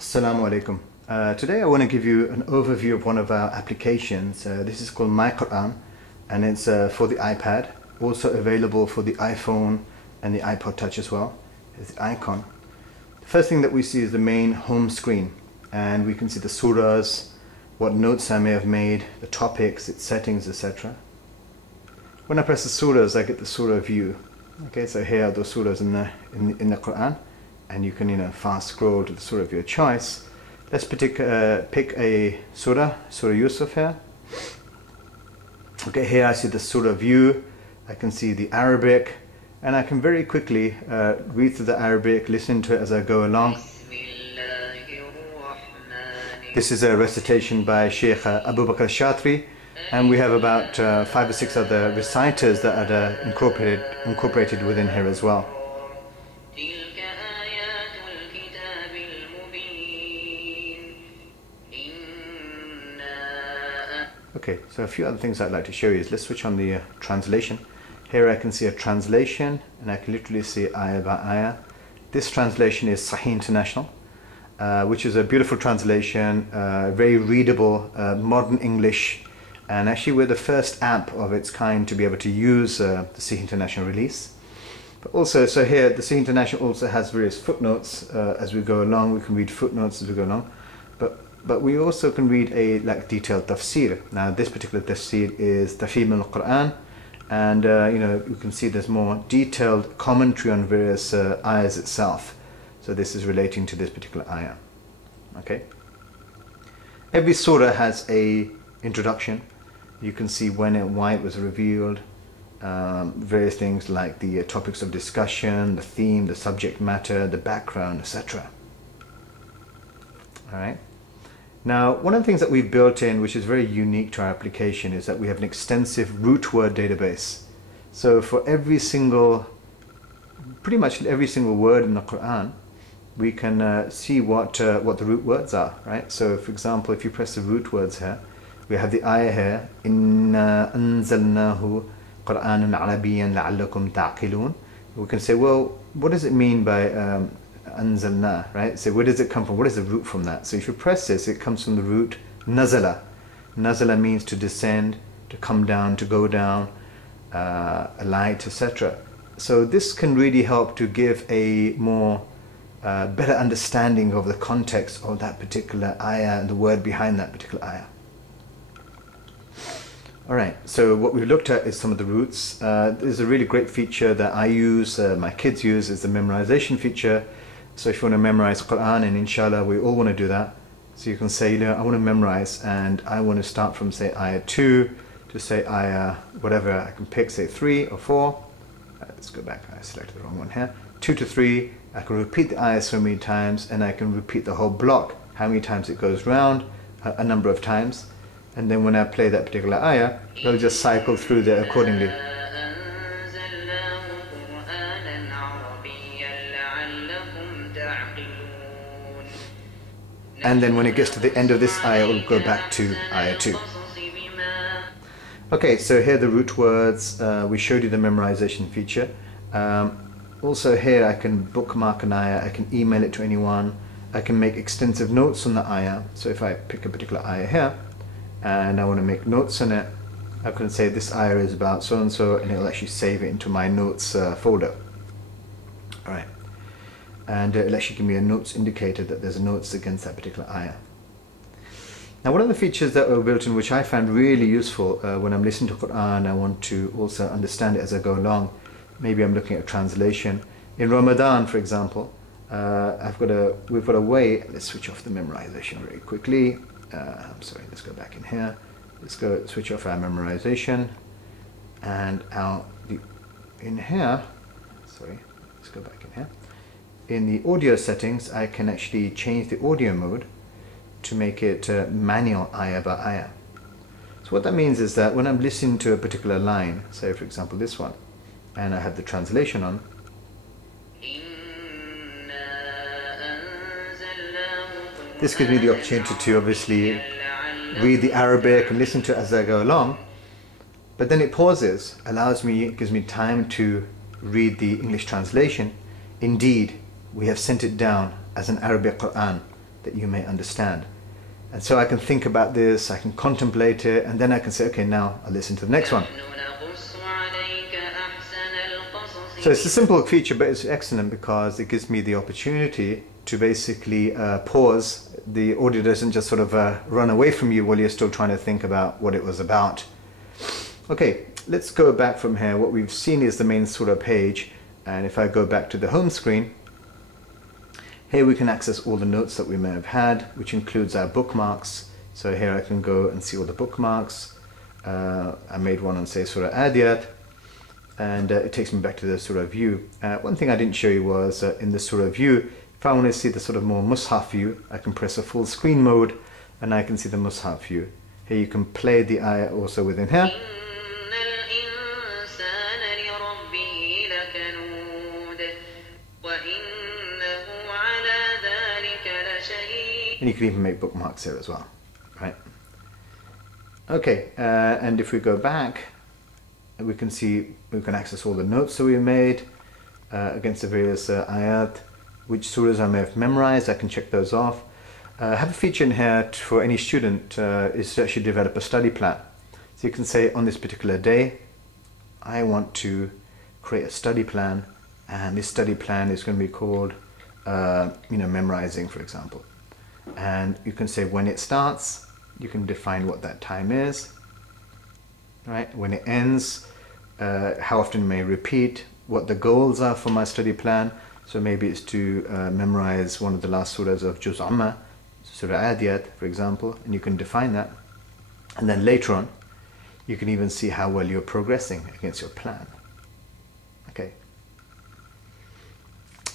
Assalamu alaikum. Today I want to give you an overview of one of our applications. This is called myQuran, and it's for the iPad, also available for the iPhone and the iPod Touch as well. There's the icon. The first thing that we see is the main home screen, and we can see the surahs, what notes I may have made, the topics, its settings, etc. When I press the surahs, I get the surah view. Okay, so here are those surahs in the Quran, and you can fast scroll to the surah of your choice. Let's pick a surah Yusuf here. Okay, here I see the surah view. I can see the Arabic, and I can very quickly read through the Arabic, listen to it as I go along. This is a recitation by Sheikh Abu Bakr Shatri, and we have about 5 or 6 other reciters that are incorporated within here as well. Okay, so a few other things I'd like to show you is, let's switch on the translation. Here I can see a translation, and I can literally see ayah by ayah. This translation is Sahih International, which is a beautiful translation, very readable, modern English, and actually we're the first app of its kind to be able to use the Sahih International release. But also, so here the Sahih International also has various footnotes as we go along. We can read footnotes as we go along, but we also can read a detailed tafsir. Now this particular tafsir is Tafhim al-Quran, and you can see there's more detailed commentary on various ayahs itself. So this is relating to this particular ayah. Okay. Every surah has a introduction. You can see when and why it was revealed, various things like the topics of discussion, the theme, the subject matter, the background, etc. All right. Now, one of the things that we've built in, which is very unique to our application, is that we have an extensive root word database. So for pretty much every single word in the Quran, we can see what the root words are, right? So for example, if you press the root words here, we have the ayah here, Inna anzalnahu Qur'anan Arabiyyan la'allakum ta'qilun. We can say, well, what does it mean by anzalna, right? So where does it come from? What is the root from that? So if you press this, it comes from the root nazala. Nazala means to descend, to come down, to go down, alight, etc. So this can really help to give a more better understanding of the context of that particular ayah and the word behind that particular ayah. Alright, so what we've looked at is some of the roots. There's a really great feature that I use, my kids use, is the memorization feature. So if you want to memorize Quran, and inshallah we all want to do that, so you can say, I want to memorize, and I want to start from say ayah 2 to say ayah whatever I can pick, say 3 or 4. Let's go back, I selected the wrong one here. 2 to 3, I can repeat the ayah so many times, and I can repeat the whole block, how many times it goes round, a number of times. And then when I play that particular ayah, it'll just cycle through there accordingly. And then when it gets to the end of this ayah, it will go back to ayah 2. Okay, so here are the root words. We showed you the memorization feature. Also here I can bookmark an ayah, I can email it to anyone, I can make extensive notes on the ayah. So if I pick a particular ayah here, and I want to make notes on it, I can say this ayah is about so and so, and it'll actually save it into my notes folder. Alright. And it'll actually give me a notes indicator that there's notes against that particular ayah. Now, one of the features that were built in, which I found really useful when I'm listening to Quran, I want to also understand it as I go along. Maybe I'm looking at a translation. In Ramadan, for example, we've got a way. Let's switch off the memorization very quickly. I'm sorry, let's go back in here. Let's go switch off our memorization, and in here, sorry, let's go back in here. In the audio settings, I can actually change the audio mode to make it manual ayah by ayah. So what that means is that when I'm listening to a particular line, say for example this one, and I have the translation on, this gives me the opportunity to obviously read the Arabic and listen to it as I go along, but then it pauses, it gives me time to read the English translation. Indeed, we have sent it down as an Arabic Quran that you may understand. And so I can think about this, I can contemplate it, and then I can say, okay, now I'll listen to the next one. So it's a simple feature, but it's excellent because it gives me the opportunity to basically pause. The audio doesn't just sort of run away from you while you're still trying to think about what it was about. Okay, let's go back from here. What we've seen is the main surah page, and if I go back to the home screen, here we can access all the notes that we may have had, which includes our bookmarks. So here I can go and see all the bookmarks. I made one on, say, Surah Adiyat, and it takes me back to the Surah view. One thing I didn't show you was in the Surah view, if I want to see the sort of more Mus'haf view, I can press a full screen mode and I can see the Mus'haf view. Here you can play the ayah also within here. And you can even make bookmarks here as well, right? Okay, and if we go back, we can see, we can access all the notes that we made against the various ayat, which surahs I may have memorized. I can check those off. I have a feature in here for any student is to actually develop a study plan. So you can say on this particular day, I want to create a study plan, and this study plan is going to be called, memorizing, for example. And you can say when it starts, you can define what that time is, right? When it ends, how often it may repeat, what the goals are for my study plan. So maybe it's to memorize one of the last surahs of Juz Amma, Surah Adiyat, for example, and you can define that. And then later on, you can even see how well you're progressing against your plan. Okay.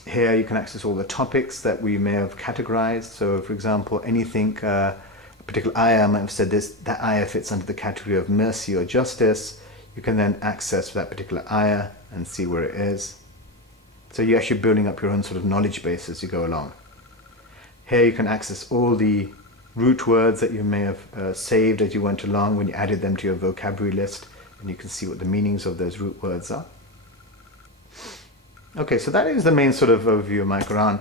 Here you can access all the topics that we may have categorized. So for example, anything, a particular ayah, I might have said this, that ayah fits under the category of mercy or justice. You can then access that particular ayah and see where it is. So you're actually building up your own sort of knowledge base as you go along. Here you can access all the root words that you may have saved as you went along when you added them to your vocabulary list, and you can see what the meanings of those root words are. Okay, so that is the main sort of overview of myQuran.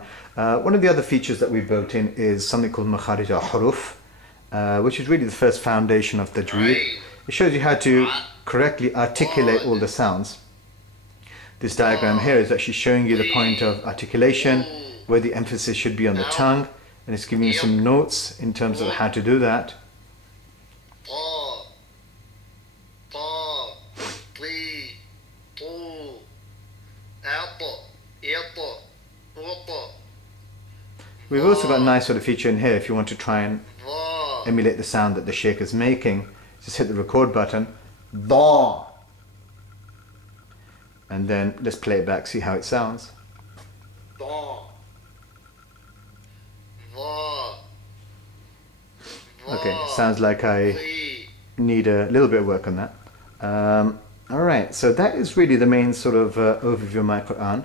One of the other features that we built in is something called Makharij al-Huruf, which is really the first foundation of Tajweed. It shows you how to correctly articulate all the sounds. This diagram here is actually showing you the point of articulation, where the emphasis should be on the tongue, and it's giving you some notes in terms of how to do that. We've also got a nice sort of feature in here if you want to try and emulate the sound that the Shaykh is making. Just hit the record button, da, and then let's play it back, see how it sounds. Okay, sounds like I need a little bit of work on that. Alright, so that is really the main sort of overview of myQuran.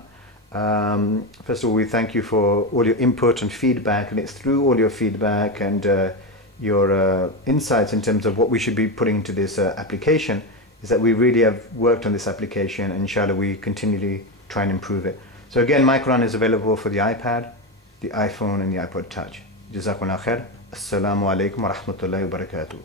First of all, we thank you for all your input and feedback, and it's through all your feedback and your insights in terms of what we should be putting into this application, is that we really have worked on this application, and inshallah we continually try and improve it. So again, myQuran is available for the iPad, the iPhone and the iPod Touch. Jazakumullah khair. Assalamu alaikum wa rahmatullahi wa barakatuh.